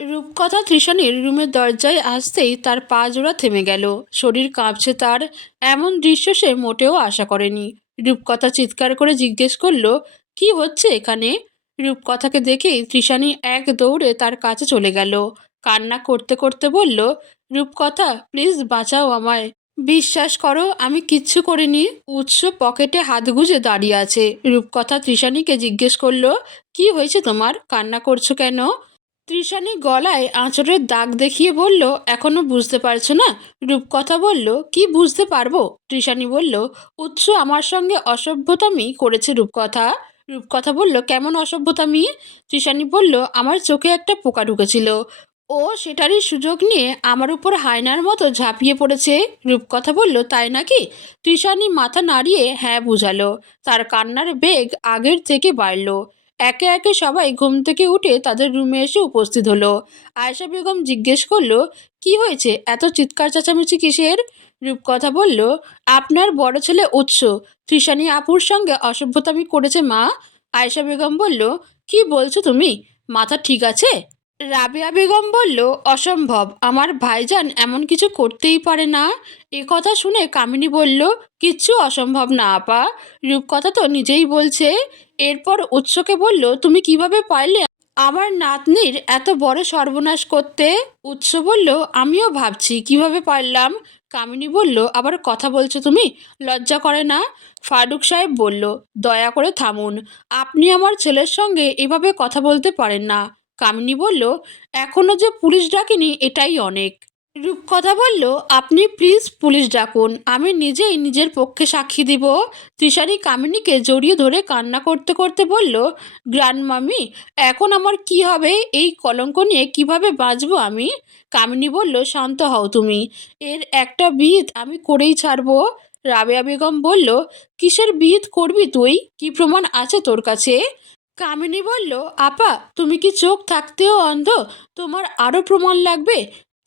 রূপকথা তৃষানীর রুমের দরজায় আসতেই তার পা জোড়া থেমে গেল। শরীর কাঁপছে তার। এমন দৃশ্য সে মোটেও আশা করেনি। রূপকথা চিৎকার করে জিজ্ঞেস করলো, কি হচ্ছে এখানে? রূপকথাকে দেখেই তৃষানী এক দৌড়ে তার কাছে চলে গেল। কান্না করতে করতে বলল, রূপকথা প্লিজ বাঁচাও আমায়। বিশ্বাস করো আমি কিচ্ছু করিনি। উৎস পকেটে হাত গুজে দাঁড়িয়ে আছে। রূপকথা তৃষানীকে জিজ্ঞেস করলো, কি হয়েছে তোমার, কান্না করছো কেন? তৃষানী গলায় আঁচড়ের দাগ দেখিয়ে বলল, এখনো বুঝতে পারছো না? রূপকথা বলল, কি বুঝতে পারবো? তৃষানী বলল, উৎস আমার সঙ্গে অসভ্যতামি করেছে রূপকথা। রূপকথা বলল, কেমন অসভ্যতামি? তৃষানী বলল, আমার চোখে একটা পোকা ঢুকেছিল। ও সেটারই সুযোগ নিয়ে আমার উপর হায়নার মতো ঝাঁপিয়ে পড়েছে। রূপকথা বলল, তাই নাকি? তৃষানী মাথা নাড়িয়ে হ্যাঁ বুঝালো। তার কান্নার বেগ আগের থেকে বাড়ল। একে একে সবাই ঘুম থেকে উঠে তাদের রুমে এসে উপস্থিত হলো। আয়েশা বেগম জিজ্ঞেস করলো, কি হয়েছে, এত চিৎকার চেঁচামেচি কিসের? রূপকথা বলল, আপনার বড় ছেলে উৎস তৃষানী আপুর সঙ্গে অসভ্যতামি করেছে মা। আয়েশা বেগম বলল, কি বলছো তুমি? মাথা ঠিক আছে? রাবেয়া বেগম বলল, অসম্ভব, আমার ভাইজান এমন কিছু করতেই পারে না। এ কথা শুনে কামিনী বলল, কিচ্ছু অসম্ভব না আপা, রূপকথা তো নিজেই বলছে। এরপর উৎসকে বলল, তুমি কিভাবে পারলে আমার নাতনির এত বড় সর্বনাশ করতে? উৎস বলল, আমিও ভাবছি কিভাবে পারলাম। কামিনী বলল, আবার কথা বলছো তুমি, লজ্জা করে না? ফারুক সাহেব বলল, দয়া করে থামুন, আপনি আমার ছেলের সঙ্গে এভাবে কথা বলতে পারেন না। কামিনী বলল, এখনও যে পুলিশ ডাকিনি এটাই অনেক। রূপকথা বলল, আপনি প্লিজ পুলিশ ডাকুন, আমি নিজেই নিজের পক্ষে সাক্ষী দিব। তৃষানী কামিনীকে জড়িয়ে ধরে কান্না করতে করতে বলল, গ্র্যান্ডমামি, এখন আমার কি হবে? এই কলঙ্ক নিয়ে কিভাবে বাঁচবো আমি? কামিনী বলল, শান্ত হও তুমি, এর একটা বিহিত আমি করেই ছাড়বো। রাবেয়া বেগম বলল, কিসের বিহিত করবি তুই? কি প্রমাণ আছে তোর কাছে? কামিনী বলল, আপা তুমি কি চোখ থাকতেও অন্ধ? তোমার আরও প্রমাণ লাগবে?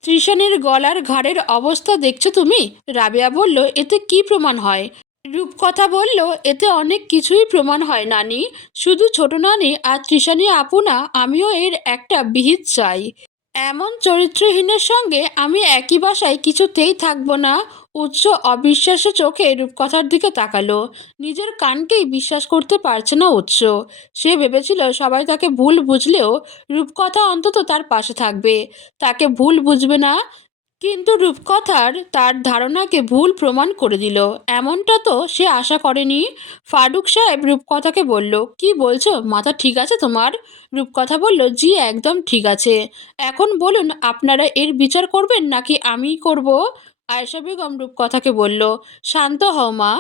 তৃষানীর গলার ঘাড়ের অবস্থা দেখছো তুমি? রাবেয়া বলল, এতে কি প্রমাণ হয়? রূপকথা বলল, এতে অনেক কিছুই প্রমাণ হয় নানি। শুধু ছোট নানি আর তৃষানী আপু না, আমিও এর একটা বিহিত চাই। এমন চরিত্রহীনের সঙ্গে আমি একই বাসায় কিছুতেই থাকবো না। উৎস অবিশ্বাস্য চোখে রূপকথার দিকে তাকালো। নিজের কানকেই বিশ্বাস করতে পারছে না উৎস। সে ভেবেছিল সবাই তাকে ভুল বুঝলেও রূপকথা অন্তত তার পাশে থাকবে, তাকে ভুল বুঝবে না। কিন্তু রূপকথার তার ধারণাকে ভুল প্রমাণ করে দিল। এমনটা তো সে আশা করেনি। ফারুক সাহেব রূপকথাকে বলল, কি বলছো, মাথা ঠিক আছে তোমার? রূপকথা বলল, জি একদম ঠিক আছে। এখন বলুন, আপনারা এর বিচার করবেন নাকি আমিই করব? আয়েশা বেগম রূপকথাকে বলল, শান্ত হও মা,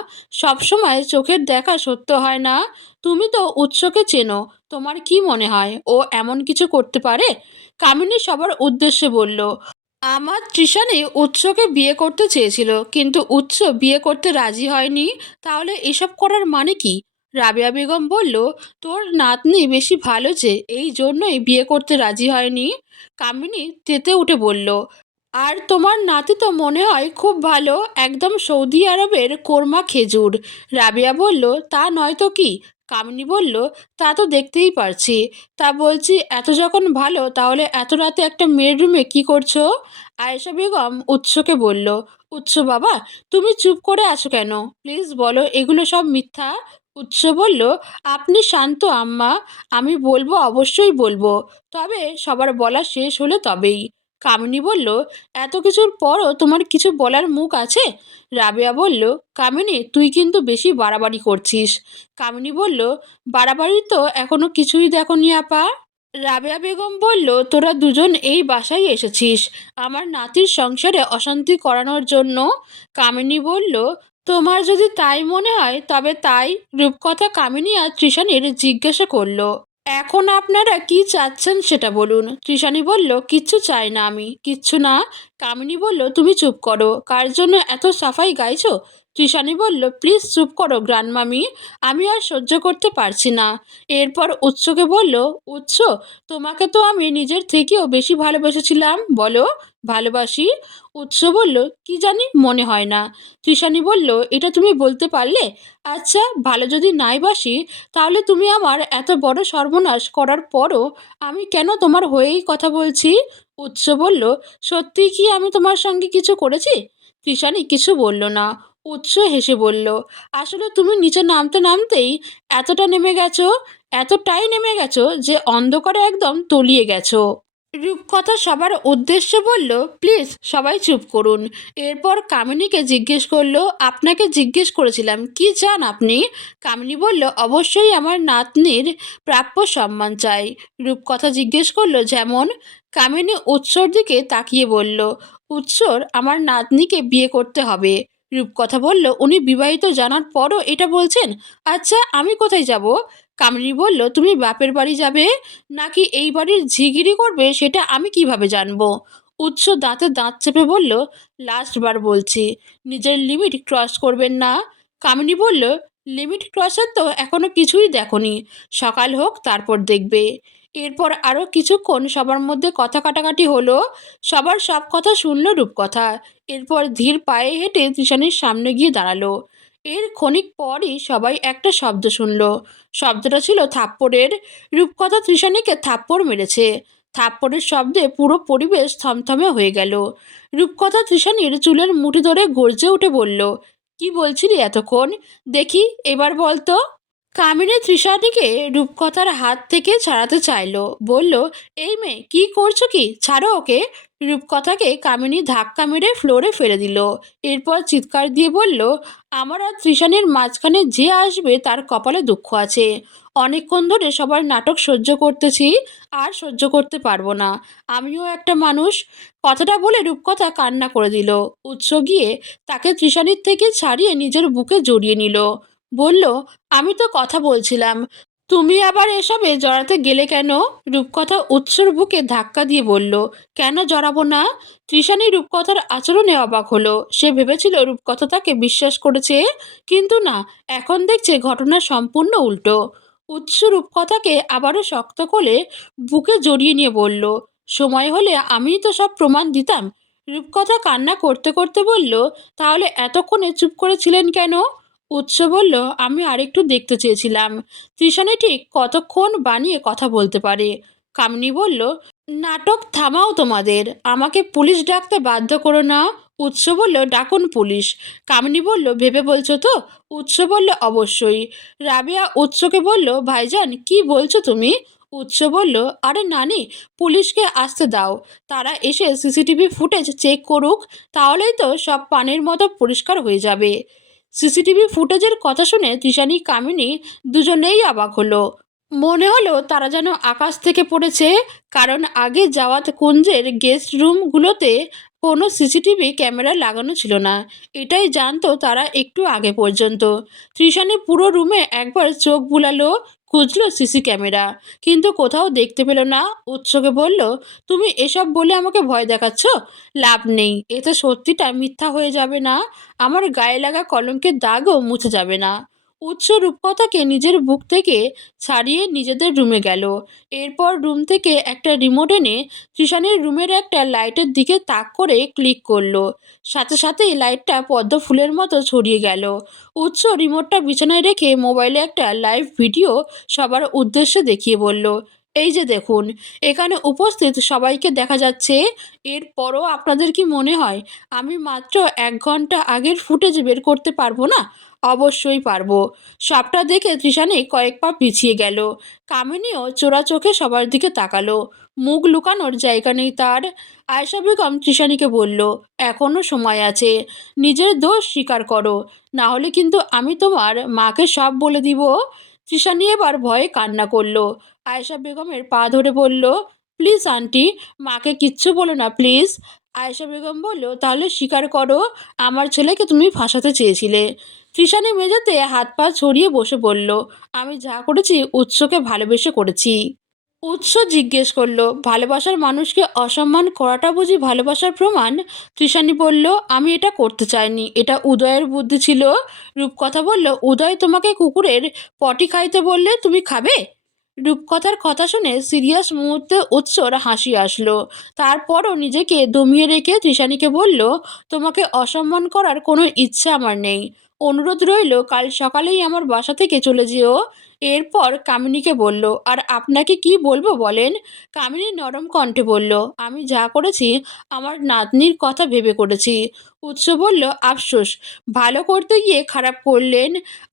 সবসময় চোখের দেখা সত্য হয় না। তুমি তো উৎসকে চেনো, তোমার কি মনে হয় ও এমন কিছু করতে পারে? কামিনী সবার উদ্দেশ্যে বলল, আমার তৃষানি উৎসকে বিয়ে করতে চেয়েছিল, কিন্তু উৎস বিয়ে করতে রাজি হয়নি। তাহলে এসব করার মানে কি? রাবেয়া বেগম বলল, তোর নাতনি বেশি ভালো যে, এই জন্যই বিয়ে করতে রাজি হয়নি। কামিনী তেতে উঠে বলল, আর তোমার নাতি তো মনে হয় খুব ভালো, একদম সৌদি আরবের কোরমা খেজুর। রাবেয়া বলল, তা নয় তো কি? কামিনী বলল, তা তো দেখতেই পারছি। তা বলছি, এত যখন ভালো, তাহলে এত রাতে একটা মেয়ের রুমে কী করছো? আয়েশা বেগম উৎসকে বলল, উৎস বাবা, তুমি চুপ করে আছো কেন? প্লিজ বলো এগুলো সব মিথ্যা। উৎস বলল, আপনি শান্ত আম্মা, আমি বলবো, অবশ্যই বলবো, তবে সবার বলা শেষ হলে তবেই। কামিনী বলল, এত কিছুর পরও তোমার কিছু বলার মুখ আছে? রাবেয়া বলল, কামিনী তুই কিন্তু বেশি বাড়াবাড়ি করছিস। কামিনী বলল, বাড়াবাড়ি তো এখনো কিছুই দেখনি আপা। রাবেয়া বেগম বলল, তোরা দুজন এই বাসায় এসেছিস আমার নাতির সংসারে অশান্তি করানোর জন্য। কামিনী বলল, তোমার যদি তাই মনে হয় তবে তাই। রূপকথা কামিনী আর তৃষানীর জিজ্ঞাসা করলো, এখন আপনারা কি চাচ্ছেন সেটা বলুন। তৃষানী বলল, কিচ্ছু চাই না আমি, কিচ্ছু না। কামিনী বলল, তুমি চুপ করো, কার জন্য এত সাফাই গাইছো? তৃষানী বলল, প্লিজ চুপ করো গ্র্যান্ডমামি, আমি আর সহ্য করতে পারছি না। এরপর উৎসকে বলল, উৎস, তোমাকে তো আমি নিজের থেকেও বেশি ভালোবেসেছিলাম, বলো। ভালোবাসি। উৎস বলল, কি জানি, মনে হয় না। তৃষানি বলল, এটা তুমি বলতে পারলে? আচ্ছা, ভালো যদি নাই বাসি, তাহলে তুমি আমার এত বড় সর্বনাশ করার পরও আমি কেন তোমার হয়েই কথা বলছি? উৎস বলল, সত্যিই কি আমি তোমার সঙ্গে কিছু করেছি? তৃষানি কিছু বলল না। উৎস হেসে বলল, আসলে তুমি নিচে নামতে নামতেই এতটা নেমে গেছো, এতটাই নেমে গেছো যে অন্ধকারে একদম তলিয়ে গেছো। রূপকথা সবার উদ্দেশ্যে বলল, প্লিজ সবাই চুপ করুন। এরপর কামিনীকে জিজ্ঞেস করলো, আপনাকে জিজ্ঞেস করেছিলাম কি চান আপনি? কামিনী বলল, অবশ্যই আমার নাতনির প্রাপ্য সম্মান চাই। রূপকথা জিজ্ঞেস করলো, যেমন? কামিনী উৎসর দিকে তাকিয়ে বলল, উৎসর আমার নাতনিকে বিয়ে করতে হবে। রূপকথা বলল, উনি বিবাহিত জানার পরও এটা বলছেন? আচ্ছা, আমি কোথায় যাব? কামিনী বলল, তুমি বাপের বাড়ি যাবে নাকি এই বাড়ির ঝিগিরি করবে সেটা আমি কিভাবে জানবো? উৎস দাঁতে দাঁত চেপে বলল, লাস্ট বার বলছি, নিজের লিমিট ক্রস করবেন না। কামিনী বলল, লিমিট ক্রসের তো এখনো কিছুই দেখনি, সকাল হোক তারপর দেখবে। এরপর আরও কিছুক্ষণ সবার মধ্যে কথা কাটাকাটি হলো। সবার সব কথা শুনল রূপকথা। এরপর ধীর পায়ে হেঁটে তৃষানির সামনে গিয়ে দাঁড়ালো। এর ক্ষণিক পরই সবাই একটা শব্দ শুনল। শব্দটা ছিল থাপ্পড়ের। রূপকথা তৃষানিকে থাপ্পড় মেরেছে। থাপ্পড়ের শব্দে পুরো পরিবেশ থমথমে হয়ে গেল। রূপকথা তৃষানির চুলের মুঠি ধরে গর্জে উঠে বলল, কি বলছিলি এতক্ষণ? দেখি এবার বলতো। কামিনী তৃষানিকে রূপকথার হাত থেকে ছাড়াতে চাইল, বলল, এই মেয়ে কি করছো কি, ছাড়ো ওকে। রূপকথাকে কামিনী ধাক্কা মেরে ফ্লোরে ফেলে দিল। এরপর চিৎকার দিয়ে বলল, আমার আর তৃষানির মাঝখানে যে আসবে তার কপালে দুঃখ আছে। অনেকক্ষণ ধরে সবার নাটক সহ্য করতেছি, আর সহ্য করতে পারবো না। আমিও একটা মানুষ। কথাটা বলে রূপকথা কান্না করে দিল। উৎস গিয়ে তাকে তৃষানির থেকে ছাড়িয়ে নিজের বুকে জড়িয়ে নিল। বলল, আমি তো কথা বলছিলাম, তুমি আবার এসবে জড়াতে গেলে কেন? রূপকথা উৎসর বুকে ধাক্কা দিয়ে বলল, কেন জড়াবো না? তৃষানি রূপকথার আচরণে অবাক হলো। সে ভেবেছিল রূপকথা তাকে বিশ্বাস করেছে, কিন্তু না, এখন দেখছে ঘটনা সম্পূর্ণ উল্টো। উৎস রূপকথাকে আবারও শক্ত করে বুকে জড়িয়ে নিয়ে বলল, সময় হলে আমিই তো সব প্রমাণ দিতাম। রূপকথা কান্না করতে করতে বলল, তাহলে এতক্ষণে চুপ করেছিলেন কেন? উৎস বলল, আমি আরেকটু দেখতে চেয়েছিলাম তৃষানি ঠিক কতক্ষণ বানিয়ে কথা বলতে পারে। কামিনী বলল, নাটক থামাও তোমাদের, আমাকে পুলিশ ডাকতে বাধ্য করো না। উৎস বলল, ডাকুন পুলিশ। কামিনী বলল, ভেবে বলছো তো? উৎস বলল, অবশ্যই। রাবেয়া উৎসকে বলল, ভাইজান কি বলছো তুমি? উৎস বলল, আরে নানি, পুলিশকে আসতে দাও, তারা এসে সিসিটিভি ফুটেজ চেক করুক, তাহলেই তো সব পানির মতো পরিষ্কার হয়ে যাবে। সিসিটিভি ফুটেজের কথা শুনে তৃষানি কামিনী দুজনেই অবাক হলো। মনে হলো তারা যেন আকাশ থেকে পড়েছে, কারণ আগে জাওয়াত কুঞ্জের গেস্ট রুমগুলোতে কোনো সিসিটিভি ক্যামেরা লাগানো ছিল না। এটাই জানতো তারা একটু আগে পর্যন্ত। তৃষানি পুরো রুমে একবার চোখ বুলালো, খুঁজলো সিসি ক্যামেরা, কিন্তু কোথাও দেখতে পেল না। উৎসকে বলল, তুমি এসব বলে আমাকে ভয় দেখাচ্ছ? লাভ নেই, এতে সত্যিটা মিথ্যা হয়ে যাবে না, আমার গায়ে লাগা কলঙ্কের দাগও মুছে যাবে না। উৎস রূপকথাকে নিজের বুক থেকে ছাড়িয়ে নিজেদের রুমে গেল। এরপর রুম থেকে একটা রিমোট এনে তৃষানির রুমের একটা লাইটের দিকে তাক করে ক্লিক করলো। সাথে সাথেই লাইটটা পদ্ম ফুলের মতো ছড়িয়ে গেল। উৎস রিমোটটা বিছানায় রেখে মোবাইলে একটা লাইভ ভিডিও সবার উদ্দেশ্যে দেখিয়ে বলল, এই যে দেখুন, এখানে উপস্থিত সবাইকে দেখা যাচ্ছে। এরপরও আপনাদের কি মনে হয় আমি মাত্র 1 ঘন্টা আগের ফুটেজ বের করতে পারবো না? অবশ্যই পারবো। সবটা দেখে তৃষানি কয়েক পা পিছিয়ে গেল। কামিনীও চোরা চোখে সবার দিকে তাকালো। মুখ লুকানোর জায়গা নেই তার। আয়েশা বেগম তৃষানিকে বলল, এখনও সময় আছে, নিজের দোষ স্বীকার করো, না হলে কিন্তু আমি তোমার মাকে সব বলে দিব। তৃষানি এবার ভয়ে কান্না করলো। আয়েশা বেগমের পা ধরে বলল, প্লিজ আন্টি, মাকে কিচ্ছু বলো না প্লিজ। আয়েশা বেগম বলল, তাহলে স্বীকার করো, আমার ছেলেকে তুমি ফাঁসাতে চেয়েছিলে। তৃষানি মেঝেতে হাত পা ছড়িয়ে বসে বলল, আমি যা করেছি উৎসকে ভালোবেসে করেছি। উৎস জিজ্ঞেস করলো, ভালোবাসার মানুষকে অসম্মান করাটা বুঝি ভালোবাসার প্রমাণ? তৃষানি বলল, আমি এটা করতে চাইনি, এটা উদয়ের বুদ্ধি ছিল। রূপকথা বলল, উদয় তোমাকে কুকুরের পটি খাইতে বললে তুমি খাবে? রূপকথার কথা শুনে সিরিয়াস মুহূর্তে উৎসর হাসি আসলো। তারপরও নিজেকে দমিয়ে রেখে তৃষানীকে বলল, তোমাকে অসম্মান করার কোনো ইচ্ছা আমার নেই। অনুরোধ রইল কাল সকালেই আমার বাসা থেকে চলে যেও। এরপর কামিনীকে বলল, আর আপনাকে কি বলবো বলেন? কামিনী নরম কণ্ঠে বলল, আমি যা করেছি আমার নাতনির কথা ভেবে করেছি। উৎস বলল, আফসোস, ভালো করতে গিয়ে খারাপ করলেন।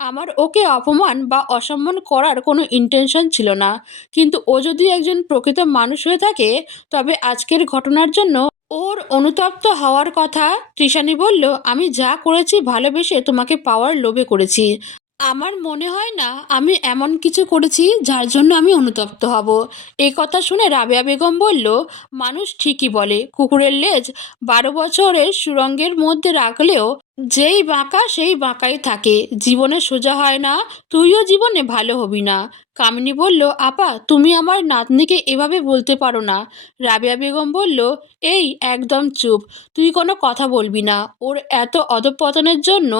আমার ওকে অপমান বা অসম্মান করার কোনো ইন্টেনশন ছিল না, কিন্তু ও যদি একজন প্রকৃত মানুষ হয়ে থাকে তবে আজকের ঘটনার জন্য ওর অনুতপ্ত হওয়ার কথা। তৃষানী বলল, আমি যা করেছি ভালোবেসে তোমাকে পাওয়ার লোভে করেছি। আমার মনে হয় না আমি এমন কিছু করেছি যার জন্য আমি অনুতপ্ত হব। এই কথা শুনে রাবেয়া বেগম বলল, মানুষ ঠিকই বলে কুকুরের লেজ 12 বছরের সুরঙ্গের মধ্যে রাখলেও যেই বাঁকা সেই বাঁকাই থাকে, জীবনে সোজা হয় না। তুইও জীবনে ভালো হবি না। কামিনী বলল, আপা তুমি আমার নাতনিকে এভাবে বলতে পারো না। রাবেয়া বেগম বলল, এই একদম চুপ, তুই কোনো কথা বলবি না। ওর এত অধঃপতনের জন্য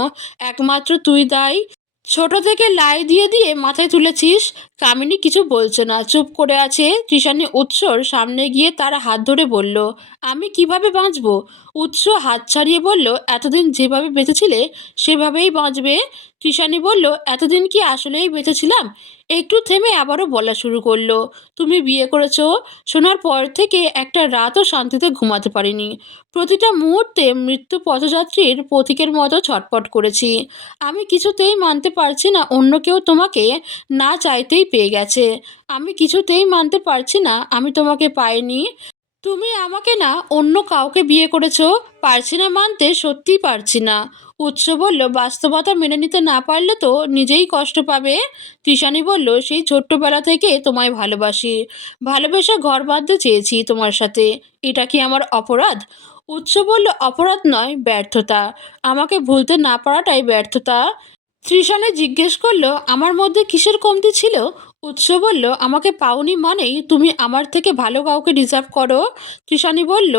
একমাত্র তুই দায়ী। ছোট থেকে লাই দিয়ে দিয়ে মাথায় তুলেছিস। কামিনী কিছু বলছে না, চুপ করে আছে। তৃষানী উৎসর সামনে গিয়ে তার হাত ধরে বলল, আমি কিভাবে বাঁচবো? উৎস হাত ছাড়িয়ে বলল, এতদিন যেভাবে বেঁচেছিলে সেভাবেই বাঁচবে। তৃষানী বলল, এতদিন কি আসলেই বেঁচেছিলাম? একটু থেমে আবারও বলা শুরু করলো, তুমি বিয়ে করেছো। শোনার পর থেকে একটা রাতও শান্তিতে ঘুমাতে পারিনি। প্রতিটা মুহূর্তে মৃত্যু পথযাত্রীর পথিকের মতো ছটপট করেছি। আমি কিছুতেই মানতে পারছি না অন্য কেউ তোমাকে না চাইতেই পেয়ে গেছে। আমি কিছুতেই মানতে পারছি না আমি তোমাকে পাইনি। তুমি আমাকে না অন্য কাউকে বিয়ে করেছো। পারছি না মানতে, সত্যিই পারছি না। উৎস বলল, বাস্তবতা মেনে নিতে না পারলে তো নিজেই কষ্ট পাবে। তৃষানী বলল, সেই ছোট্টবেলা থেকে তোমায় ভালোবাসি, ভালোবেসে ঘর বাঁধতে চেয়েছি তোমার সাথে। এটা কি আমার অপরাধ? উৎস বলল, অপরাধ নয়, ব্যর্থতা। আমাকে ভুলতে না পারাটাই ব্যর্থতা। তৃষানী জিজ্ঞেস করলো, আমার মধ্যে কিসের কমতি ছিল? উৎস বলল, আমাকে পাওনি মানেই তুমি আমার থেকে ভালো কাউকে ডিজার্ভ করো। তৃষানী বলল,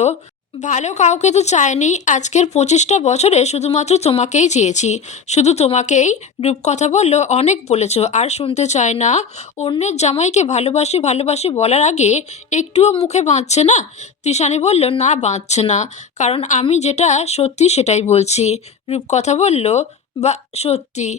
ভালো কাউকে তো চাইনি, আজকের 25টা বছরে শুধুমাত্র তোমাকেই চেয়েছি, শুধু তোমাকেই। রূপকথা বলল, অনেক বলেছো, আর শুনতে চায় না। অন্যের জামাইকে ভালোবাসি ভালোবাসি বলার আগে একটুও মুখে বাঁধছে না। তৃষানী বলল, না বাঁধছে না, কারণ আমি যেটা সত্যি সেটাই বলছি। রূপকথা বলল, বা সত্যি?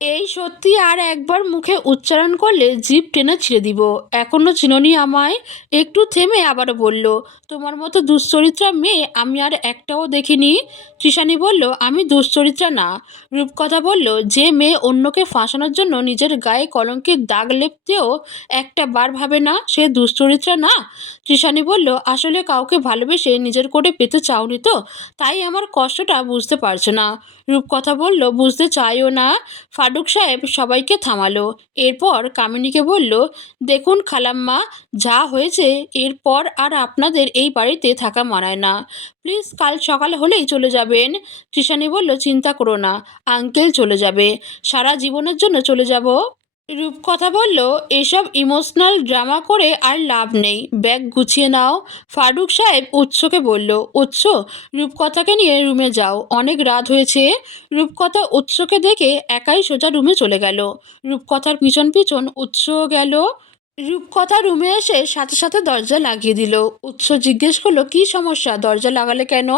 এই সত্যি আর একবার মুখে উচ্চারণ করলে জিভ টেনে ছিঁড়ে দিব। এখনো চিনোনি আমায়? একটু থেমে আবারও বলল, তোমার মতো দুশ্চরিত্রা মেয়ে আমি আর একটাও দেখিনি। তৃষানী বলল, আমি দুশ্চরিত্রা না। রূপকথা বলল, যে মেয়ে অন্যকে ফাঁসানোর জন্য নিজের গায়ে কলঙ্কের দাগ লেপতেও একটা বার ভাবে না, সে দুশ্চরিত্রা না। তৃষানী বলল, আসলে কাউকে ভালোবেসে নিজের করে পেতে চাওনি তো, তাই আমার কষ্টটা বুঝতে পারছো না। রূপকথা বলল, বুঝতে চাইও না। ফারুক সাহেব সবাইকে থামালো। এরপর কামিনীকে বলল, দেখুন খালাম্মা, যা হয়েছে এরপর আর আপনাদের এই বাড়িতে থাকা মানায় না। প্লিজ কাল সকাল হলেই চলে যাবেন। তৃষানী বলল, চিন্তা করো না, আঙ্কেল চলে যাবে, সারা জীবনের জন্য চলে যাব। রূপকথা বলল, এসব ইমোশনাল ড্রামা করে আর লাভ নেই, ব্যাগ গুছিয়ে নাও। ফারুক সাহেব উৎসকে বলল, উৎস, রূপকথাকে নিয়ে রুমে যাও, অনেক রাত হয়েছে। রূপকথা উৎসকে দেখে একাই সোজা রুমে চলে গেল। রূপকথার পিছন পিছন উৎসও গেল। রূপকথা রুমে এসে সাথে সাথে দরজা লাগিয়ে দিল। উৎস জিজ্ঞেস করলো, কী সমস্যা, দরজা লাগালে কেন?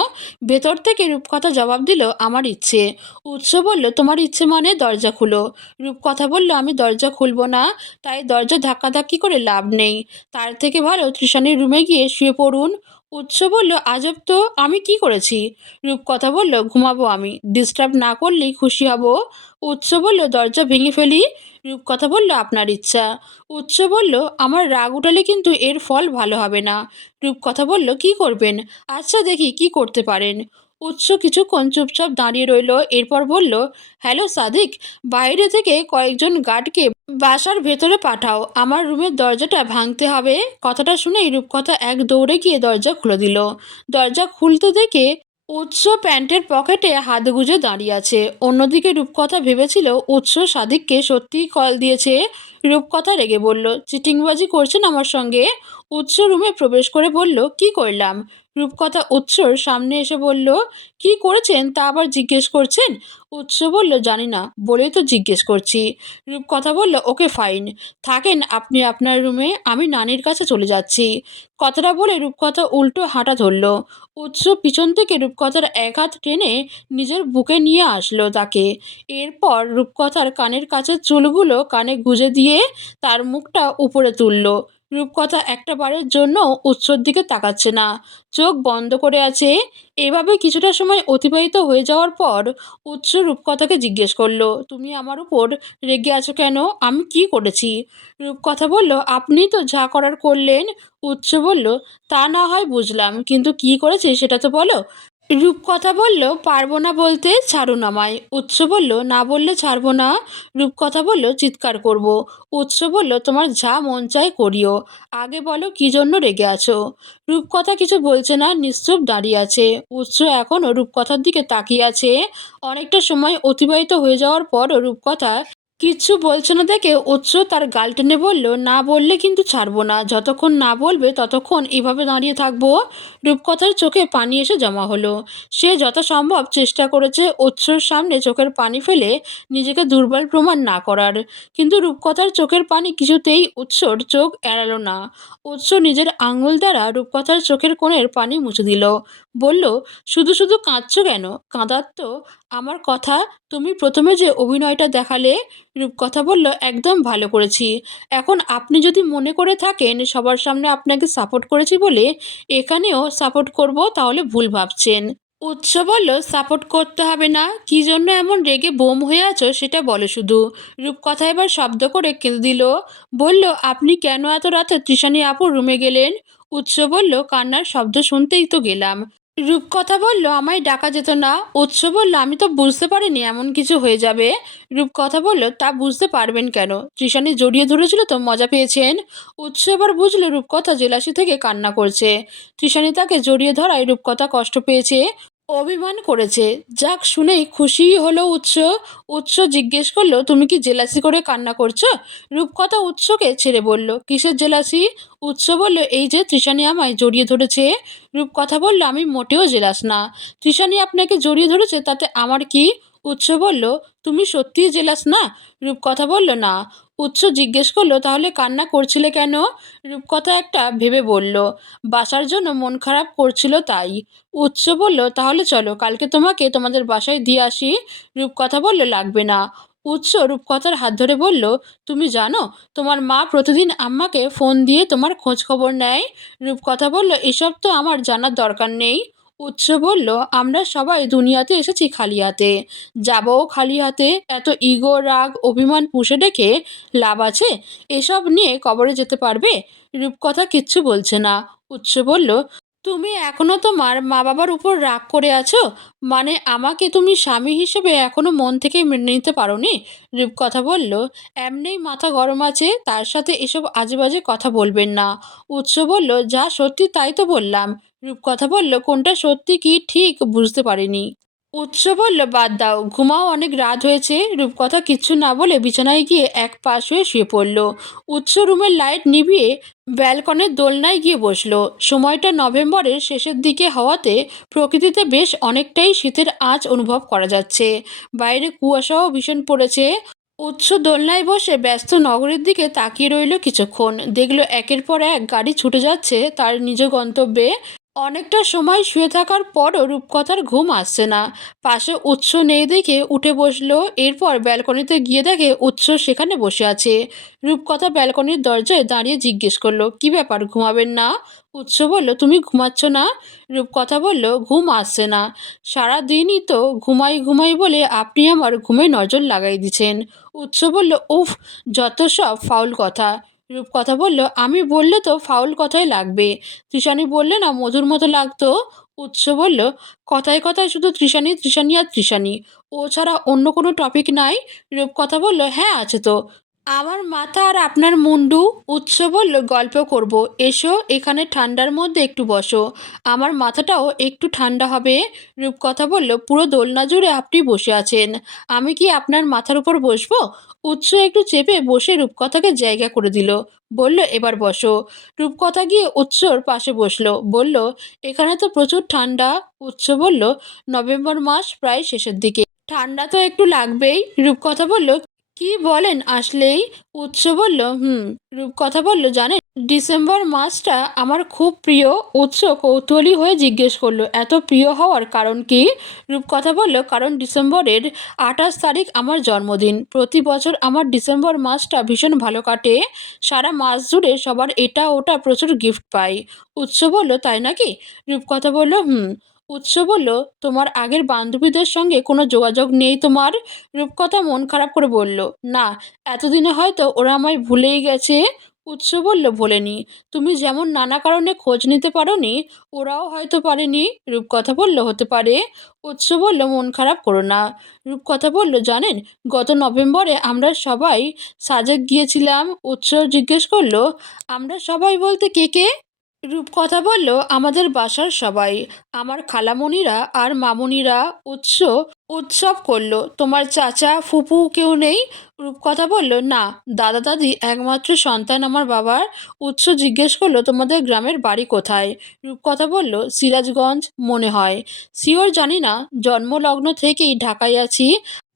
ভেতর থেকে রূপকথা জবাব দিল, আমার ইচ্ছে। উৎস বলল, তোমার ইচ্ছে মানে দরজা খুলো। রূপকথা বলল, আমি দরজা খুলবো না, তাই দরজা ধাক্কাধাক্কি করে লাভ নেই, তার থেকে ভালো তৃষানীর রুমে গিয়ে শুয়ে পড়ুন। উৎস বলল, আজব তো, আমি কি করেছি? রূপকথা বলল, ঘুমাবো আমি, ডিস্টার্ব না করলেই খুশি হব। উৎস বলল, দরজা ভেঙে ফেলি? রূপকথা বলল, আপনার ইচ্ছা। উৎস বলল, আমার রাগ উঠালে কিন্তু এর ফল ভালো হবে না। রূপকথা বলল, কি করবেন? আচ্ছা দেখি কি করতে পারেন। উৎস কিছুক্ষণ চুপচাপ দাঁড়িয়ে রইল, এরপর বলল, হ্যালো সাদিক, বাইরে থেকে কয়েকজন গার্ডকে বাসার ভেতরে পাঠাও, আমার রুমের দরজাটা ভাঙতে হবে। কথাটা শুনেই রূপকথা এক দৌড়ে গিয়ে দরজা খুলে দিল। দরজা খুলতে দেখে উৎস প্যান্টের পকেটে হাত গুজে দাঁড়িয়ে আছে। অন্যদিকে রূপকথা ভেবেছিল উৎস সাদিককে সত্যিই কল দিয়েছে। রূপকথা রেগে বলল, চিটিংবাজি করছেন আমার সঙ্গে? উৎস রুমে প্রবেশ করে বলল, কি করলাম? রূপকথা উৎসর সামনে এসে বলল, কি করেছেন তা আবার জিজ্ঞেস করছেন? উৎস বলল, জানি না, বলেই তো জিজ্ঞেস করছি। রূপকথা বলল, ওকে ফাইন, থাকেন আপনি আপনার রুমে, আমি নানির কাছে চলে যাচ্ছি। কথাটা বলে রূপকথা উল্টো হাঁটা ধরল। উৎস পিছন থেকে রূপকথার এক হাত টেনে নিজের বুকে নিয়ে আসলো তাকে। এরপর রূপকথার কানের কাছের চুলগুলো কানে গুঁজে দিয়ে তার মুখটা উপরে তুলল। রূপকথা একটা বারের জন্য উৎসর দিকে তাকাচ্ছে না, চোখ বন্ধ করে আছে। এভাবে কিছুটা সময় অতিবাহিত হয়ে যাওয়ার পর উৎস রূপকথাকে জিজ্ঞেস করলো, তুমি আমার উপর রেগে আছো কেন? আমি কি করেছি? রূপকথা বলল, আপনি তো যা করার করলেন। উৎস বলল, তা না হয় বুঝলাম, কিন্তু কি করেছি সেটা তো বলো। রূপকথা বলল, পারবো না বলতে, ছাড়ুন আমায়। উৎস বলল, না বললে ছাড়বো না। রূপকথা বলল, চিৎকার করব। উৎস বলল, তোমার যা মন চায় করিও, আগে বলো কি জন্য রেগে আছো। রূপকথা কিছু বলছে না, নিশ্চুপ দাঁড়িয়ে আছে। উৎস এখনও রূপকথার দিকে তাকিয়ে আছে। অনেকটা সময় অতিবাহিত হয়ে যাওয়ার পর রূপকথা কিচ্ছু বলছে না দেখে উৎস তার গাল টেনে বলল, না বললে কিন্তু ছাড়বো না, যতক্ষণ না বলবে ততক্ষণ এভাবে দাঁড়িয়ে থাকবো। রূপকথার চোখে পানি এসে জমা হলো। সে যথাসম্ভব চেষ্টা করেছে উৎসর সামনে চোখের পানি ফেলে নিজেকে দুর্বল প্রমাণ না করার, কিন্তু রূপকথার চোখের পানি কিছুতেই উৎসর চোখ এড়ালো না। উৎস নিজের আঙুল দ্বারা রূপকথার চোখের কোণের পানি মুছে দিল। বলল, শুধু শুধু কাঁদছো কেন? কাঁদার তো আমার কথা। তুমি প্রথমে যে অভিনয়টা দেখালে। রূপকথা বলল, একদম ভালো করেছি। এখন আপনি যদি মনে করে থাকেন সবার সামনে আপনাকে সাপোর্ট করেছি বলে এখানেও সাপোর্ট করব, তাহলে ভুল ভাবছেন। উৎস বলল, সাপোর্ট করতে হবে না, কি জন্য এমন রেগে বোম হয়ে আছো সেটা বলো শুধু। রূপকথা এবার শব্দ করে কেঁদে দিল। বলল, আপনি কেন এত রাতে তৃষানি আপুর রুমে গেলেন? উৎস বলল, কান্নার শব্দ শুনতেই তো গেলাম। রূপকথা বলল, আমায় ডাকা যেত না? উৎস বলল, আমি তো বুঝতে পারিনি এমন কিছু হয়ে যাবে। রূপকথা বলল, তা বুঝতে পারবেন কেন? তৃষানি জড়িয়ে ধরেছিল তো মজা পেয়েছেন। উৎস এবার বুঝল রূপকথা জেলাসি থেকে কান্না করছে। তৃষানি তাকে জড়িয়ে ধরায় রূপকথা কষ্ট পেয়েছে, অভিমান করেছে। যাক, শুনেই খুশিই হলো উৎস। উৎস জিজ্ঞেস করলো, তুমি কি জেলাসি করে কান্না করছো? রূপকথা উৎসকে ছেড়ে বলল, কিসের জেলাসি? উৎস বলল, এই যে তৃষানি আমায় জড়িয়ে ধরেছে। রূপকথা বলল, আমি মোটেও জেলাস না। তৃষানি আপনাকে জড়িয়ে ধরেছে তাতে আমার কি? উৎস বলল, তুমি সত্যিই জেলাস না? রূপকথা বলল, না। উৎস জিজ্ঞেস করলো, তাহলে কান্না করছিলে কেন? রূপকথা একটা ভেবে বলল, বাসার জন্য মন খারাপ করছিল তাই। উৎস বলল, তাহলে চলো কালকে তোমাকে তোমাদের বাসায় দিয়ে আসি। রূপকথা বলল, লাগবে না। উৎস রূপকথার হাত ধরে বলল, তুমি জানো তোমার মা প্রতিদিন আম্মাকে ফোন দিয়ে তোমার খোঁজ খবর নেয়? রূপকথা বলল, এসব তো আমার জানার দরকার নেই। উৎস বলল, আমরা সবাই দুনিয়াতে এসেছি খালি হাতে, যাবও খালি হাতে। এত ইগো, রাগ, অভিমান পুষে রেখে লাভ আছে? এসব নিয়ে কবরে যেতে পারবে? রূপকথা কিচ্ছু বলছে না। উৎস বলল, তুমি এখনো তোমার মা বাবার উপর রাগ করে আছো? মানে আমাকে তুমি স্বামী হিসেবে এখনো মন থেকে মেনে নিতে পারোনি? রূপকথা বলল, এমনিই মাথা গরম আছে, তার সাথে এসব আজেবাজে কথা বলবেন না। উৎস বলল, যা সত্যি তাই তো বললাম। রূপকথা বলল, কোনটা সত্যি কি ঠিক বুঝতে পারিনি। উৎস বলল, বাদ দাও, ঘুমাও, অনেক রাত হয়েছে। রূপকথা কিচ্ছু না বলে বিছানায় গিয়ে এক পাশ হয়ে শুয়ে পড়ল। উৎস রুমের লাইট নিভিয়ে ব্যালকনির দোলনায় গিয়ে বসলো। সময়টা নভেম্বরের শেষের দিকে হওয়াতে প্রকৃতিতে বেশ অনেকটাই শীতের আঁচ অনুভব করা যাচ্ছে। বাইরে কুয়াশাও ভীষণ পড়েছে। উৎস দোলনায় বসে ব্যস্ত নগরের দিকে তাকিয়ে রইল কিছুক্ষণ। দেখলো একের পর এক গাড়ি ছুটে যাচ্ছে তার নিজ গন্তব্যে। অনেকটা সময় শুয়ে থাকার পরও রূপকথার ঘুম আসছে না। পাশে উৎস নেই দেখে উঠে বসলো। এরপর ব্যালকনিতে গিয়ে দেখে উৎস সেখানে বসে আছে। রূপকথা ব্যালকনির দরজায় দাঁড়িয়ে জিজ্ঞেস করলো, কি ব্যাপার, ঘুমাবেন না? উৎস বলল, তুমি ঘুমাচ্ছ না? রূপকথা বলল, ঘুম আসছে না। সারা দিনই তো ঘুমাই ঘুমাই বলে আপনি আমার ঘুমে নজর লাগাই দিচ্ছেন। উৎস বলল, উফ, যত সব ফাউল কথা। রূপকথা বলল, আমি বললে তো ফাউল কথাই লাগবে। তৃষানি বললে না মধুর মতো লাগতো। উৎস বলল, কথায় কথায় শুধু তৃষানি তৃষানি আর তৃষানি, ও ছাড়া অন্য কোনো টপিক নাই? রূপকথা বলল, হ্যাঁ আছে তো। আমার মাথা আর আপনার মুন্ডু। উৎস বলল, গল্প করব। এসো এখানে ঠান্ডার মধ্যে একটু বসো, আমার মাথাটাও একটু ঠান্ডা হবে। রূপকথা বলল, পুরো দোলনা জুড়ে আপনি বসে আছেন, আমি কি আপনার মাথার উপর বসবো? উৎস একটু চেপে বসে রূপকথাকে জায়গা করে দিল। বলল, এবার বসো। রূপকথা গিয়ে উৎসর পাশে বসলো। বলল, এখানে তো প্রচুর ঠান্ডা। উৎস বলল, নভেম্বর মাস প্রায় শেষের দিকে, ঠান্ডা তো একটু লাগবেই। রূপকথা বলল, কি বলেন আসলেই? উৎস বলল, হুম। রূপকথা বলল, জানেন, ডিসেম্বর মাসটা আমার খুব প্রিয়। উৎস কৌতূহলী হয়ে জিজ্ঞেস করলো, এত প্রিয় হওয়ার কারণ কি? রূপকথা বলল, কারণ ডিসেম্বরের 28 তারিখ আমার জন্মদিন। প্রতি বছর আমার ডিসেম্বর মাসটা ভীষণ ভালো কাটে, সারা মাস জুড়ে সবার এটা ওটা প্রচুর গিফট পাই। উৎস বলল, তাই নাকি? রূপকথা বলল, হুম। উৎস বলল, তোমার আগের বান্ধবীদের সঙ্গে কোনো যোগাযোগ নেই তোমার? রূপকথা মন খারাপ করে বলল, না, এতদিনে হয়তো ওরা আমায় ভুলেই গেছে। উৎস বলল, ভোলেনি। তুমি যেমন নানা কারণে খোঁজ নিতে পারোনি, ওরাও হয়তো পারেনি। রূপকথা বলল, হতে পারে। উৎস বলল, মন খারাপ করো না। রূপকথা বলল, জানেন, গত নভেম্বরে আমরা সবাই সাজেক গিয়েছিলাম। উৎস জিজ্ঞেস করলো, আমরা সবাই বলতে কে কে? রূপকথা বলল, আমাদের বাসার সবাই, আমার খালামণিরা আর মামুনিরা। উৎস উৎসব করলো। তোমার চাচা ফুপু কেউ নেই? রূপকথা বলল, না, দাদা দাদি একমাত্র সন্তান আমার বাবার। উৎস জিজ্ঞেস করলো, তোমাদের গ্রামের বাড়ি কোথায়? রূপকথা বলল, সিরাজগঞ্জ মনে হয়, শিওর জানি না, জন্মলগ্ন থেকেই ঢাকায় আছি।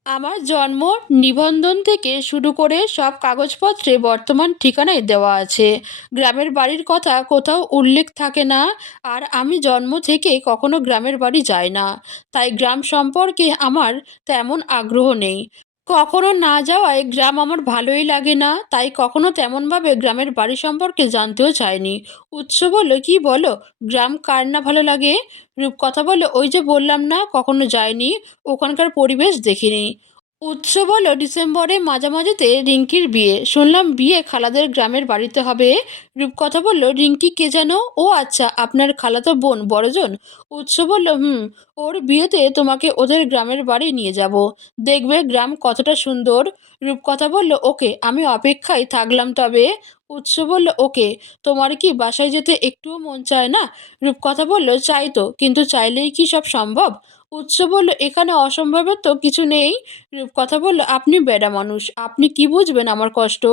আমার জন্ম নিবন্ধন থেকে শুরু করে সব কাগজপত্রে বর্তমান ঠিকানায় দেওয়া আছে, গ্রামের বাড়ির কথা কোথাও উল্লেখ থাকে না। আর আমি জন্ম থেকে কখনো গ্রামের বাড়ি যাই না, তাই গ্রাম সম্পর্কে আমার তেমন আগ্রহ নেই। কখনো না যাওয়ায় গ্রাম আমার ভালোই লাগে না, তাই কখনো তেমনভাবে গ্রামের বাড়ি সম্পর্কে জানতেও চাইনি। উৎস বলল, কি বলো, গ্রাম কার না ভালো লাগে? রূপকথা বলল, ওই যে বললাম না, কখনো যাইনি, ওখানকার পরিবেশ দেখিনি। উৎস বলল, ডিসেম্বরে মাঝামাঝিতে রিঙ্কির বিয়ে, শুনলাম বিয়ে খালাদের গ্রামের বাড়িতে হবে। রূপকথা বলল, রিঙ্কি কে যেন? ও আচ্ছা, আপনার খালাতো বোন, বড়জন। উৎস বলল, হুম। ওর বিয়েতে তোমাকে ওদের গ্রামের বাড়ি নিয়ে যাব, দেখবে গ্রাম কতটা সুন্দর। রূপকথা বলল, ওকে, আমি অপেক্ষায় থাকলাম তবে। উৎস বলল, ওকে। তোমার কি বাসায় যেতে একটুও মন চায় না? রূপকথা বলল, চাই তো, কিন্তু চাইলেই কি সব সম্ভব? উৎস বলল, এখানে অসম্ভবের তো কিছু নেই। রূপকথা বলল, আপনি বেডা মানুষ, আপনি কি বুঝবেন আমার কষ্ট?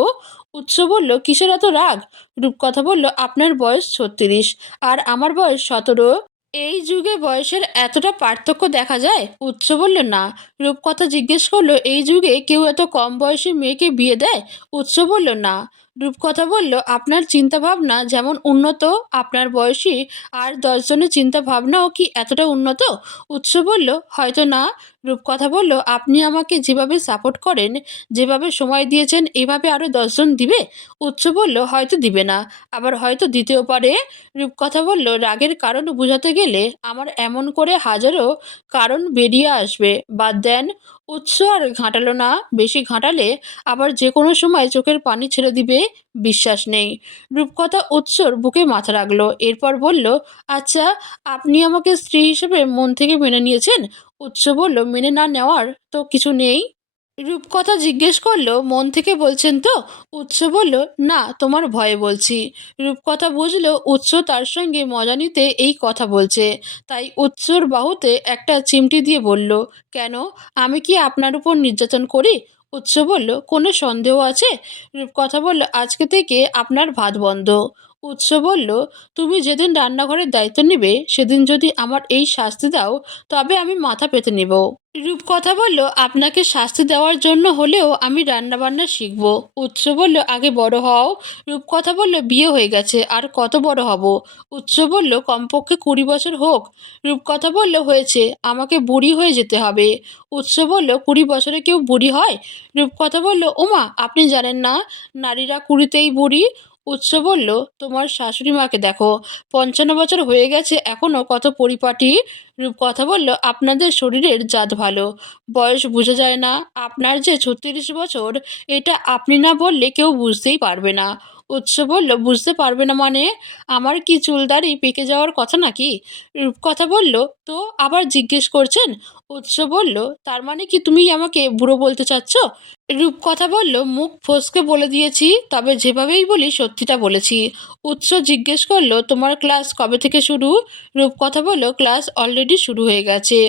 উৎস বলল, কিসের এত রাগ? রূপকথা বলল, আপনার বয়স 36 আর আমার বয়স 17, এই যুগে বয়সের এতটা পার্থক্য দেখা যায়? উৎস বলল, না। রূপকথা জিজ্ঞেস করলো, এই যুগে কেউ এত কম বয়সী মেয়েকে বিয়ে দেয়? উৎস বলল, না। রূপকথা বলল, আপনার চিন্তাভাবনা যেমন উন্নত, আপনার বয়সী আর 10 জনের চিন্তাভাবনাও কি এতটা উন্নত? উৎস বলল, হয়তো না। রূপকথা বলল, আপনি আমাকে যেভাবে সাপোর্ট করেন, যেভাবে সময় দিয়েছেন, এভাবে আরও 10 জন দিবে? উৎস বলল, হয়তো দিবে না, আবার হয়তো দিতেও পারে। রূপকথা বলল, রাগের কারণ বোঝাতে গেলে আমার এমন করে হাজারো কারণ বেরিয়ে আসবে, বাদ দেন। উৎস আর ঘাঁটালো না, বেশি ঘাঁটালে আবার যে কোনো সময় চোখের পানি ছেড়ে দিবে, বিশ্বাস নেই। রূপকথা উৎসর বুকে মাথা রাখলো, এরপর বলল, আচ্ছা, আপনি আমাকে স্ত্রী হিসেবে মন থেকে মেনে নিয়েছেন? উৎস বলল, মেনে না নেওয়ার তো কিছু নেই। রূপকথা জিজ্ঞেস করলো, মন থেকে বলছেন তো? উৎস বলল, না, তোমার ভয়ে বলছি। রূপকথা বুঝলো উৎস তার সঙ্গে মজা নিতে এই কথা বলছে, তাই উৎসর বাহুতে একটা চিমটি দিয়ে বলল, কেন, আমি কি আপনার উপর নির্যাতন করি? উৎস বলল, কোনো সন্দেহ আছে? রূপকথা বলল, আজকে থেকে আপনার ভাত বন্ধ। উৎস বলল, তুমি যেদিন রান্নাঘরের দায়িত্ব নেবে সেদিন যদি আমার এই শাস্তি দাও, তবে আমি মাথা পেতে নেব। রূপকথা বলল, আপনাকে শাস্তি দেওয়ার জন্য হলেও আমি রান্নাবান্না শিখব। উৎস বলল, আগে বড় হও। রূপকথা বলল, বিয়ে হয়ে গেছে, আর কত বড় হব? উৎস বলল, কমপক্ষে 20 বছর হোক। রূপকথা বলল, হয়েছে, আমাকে বুড়ি হয়ে যেতে হবে। উৎস বলল, 20 বছরে কেউ বুড়ি হয়? রূপকথা বলল, ওমা, আপনি জানেন না, নারীরা 20তেই বুড়ি। উৎস বলল, তোমার শাশুড়ি মাকে দেখো, 55 বছর হয়ে গেছে, এখনও কত পরিপাটি। রূপকথা বলল, আপনাদের শরীরের জাত ভালো, বয়স বোঝা যায় না, আপনার যে 36 বছর, এটা আপনি না বললে কেউ বুঝতেই পারবে না। উৎস বলল, বুঝতে পারবে না মানে? আমার কি চুলদাড়ি পেকে যাওয়ার কথা নাকি? রূপকথা বলল, তো আবার জিজ্ঞেস করছেন? উৎস বলল, তার মানে কি তুমি আমাকে বুড়ো বলতে চাচ্ছ? রূপকথা বলল, মুখ ফসকে বলে দিয়েছি, তবে যেভাবেই বলি সত্যিটা বলেছি। উৎস জিজ্ঞেস করলো, তোমার ক্লাস কবে থেকে শুরু? রূপকথা বলল, ক্লাস অলরেডি শুরু হয়ে গেছে।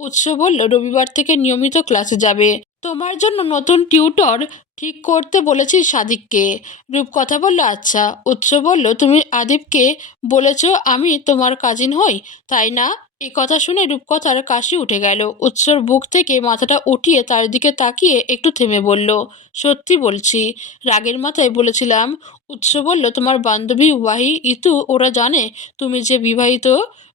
উৎস বলল, রবিবার থেকে নিয়মিত ক্লাসে যাবে। তোমার জন্য নতুন টিউটর ঠিক করতে বলেছি সাদিককে। রূপকথা বলল, আচ্ছা। উৎস বলল, তুমি আদিবকে বলেছ আমি তোমার কাজিন হই, তাই না? এই কথা শুনে রূপকথার কাশি উঠে গেল। উৎসর বুক থেকে মাথাটা উঠিয়ে তার দিকে তাকিয়ে একটু থেমে বলল, সত্যি বলছি, রাগের মাথায় বলেছিলাম। উৎস বলল, তোমার বান্ধবী ওয়াহি, ইতু ওরা জানে তুমি যে বিবাহিত?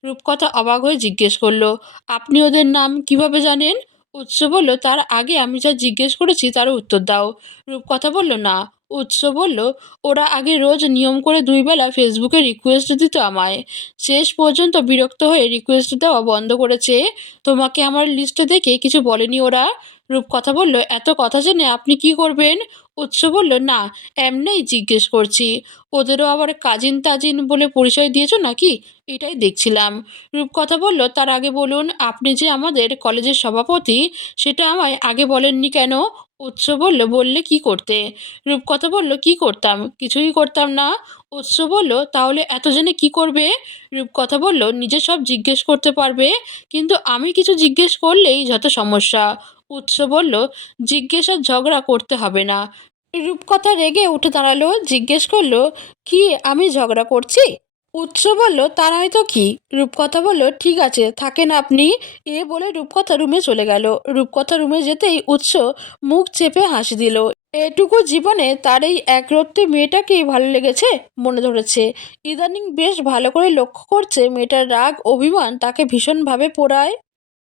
রূপকথা অবাক হয়ে জিজ্ঞেস করলো, আপনি ওদের নাম কিভাবে জানেন? উৎস বলল, তার আগে আমি যা জিজ্ঞেস করেছি তারও উত্তর দাও। রূপকথা বলল, না। উৎস বলল, ওরা আগে রোজ নিয়ম করে 2 বেলা ফেসবুকে রিকোয়েস্ট দিত আমায়। শেষ পর্যন্ত বিরক্ত হয়ে রিকোয়েস্ট দেওয়া বন্ধ করেছে। তোমাকে আমার লিস্টে দেখে কিছু বলেনি ওরা? রূপকথা বলল, এত কথা জেনে আপনি কি করবেন? উৎস বলল, না, এমনিই জিজ্ঞেস করছি। ওদেরও আবার কাজিন তাজিন বলে পরিচয় দিয়েছো নাকি? এটাই দেখছিলাম। রূপকথা বলল, তার আগে বলুন, আপনি যে আমাদের কলেজের সভাপতি, সেটা আমায় আগে বলেননি কেন? উৎস বলল, বললে কি করতে? রূপকথা বলল, কি করতাম? কিছুই করতাম না। উৎস বলল, তাহলে এত জেনে কি করবে? রূপকথা বলল, নিজে সব জিজ্ঞেস করতে পারবে, কিন্তু আমি কিছু জিজ্ঞেস করলেই যত সমস্যা। উৎস বলল, জিজ্ঞেস আর ঝগড়া করতে হবে না। রূপকথা রেগে উঠে দাঁড়ালো, জিজ্ঞেস করলো, কি আমি ঝগড়া করছি? উৎস বলল, তা নয়তো কি? রূপকথা বলল, ঠিক আছে, থাকেন আপনি। এ বলে রূপকথা রুমে চলে গেল। রূপকথা রুমে যেতেই উৎস মুখ চেপে হাসি দিল। এটুকু জীবনে তার এই একরত্তি মেয়েটাকেই ভালো লেগেছে মনে ধরেছে। ইদানিং বেশ ভালো করে লক্ষ্য করছে মেয়েটার রাগ অভিমান তাকে ভীষণভাবে পোড়ায়।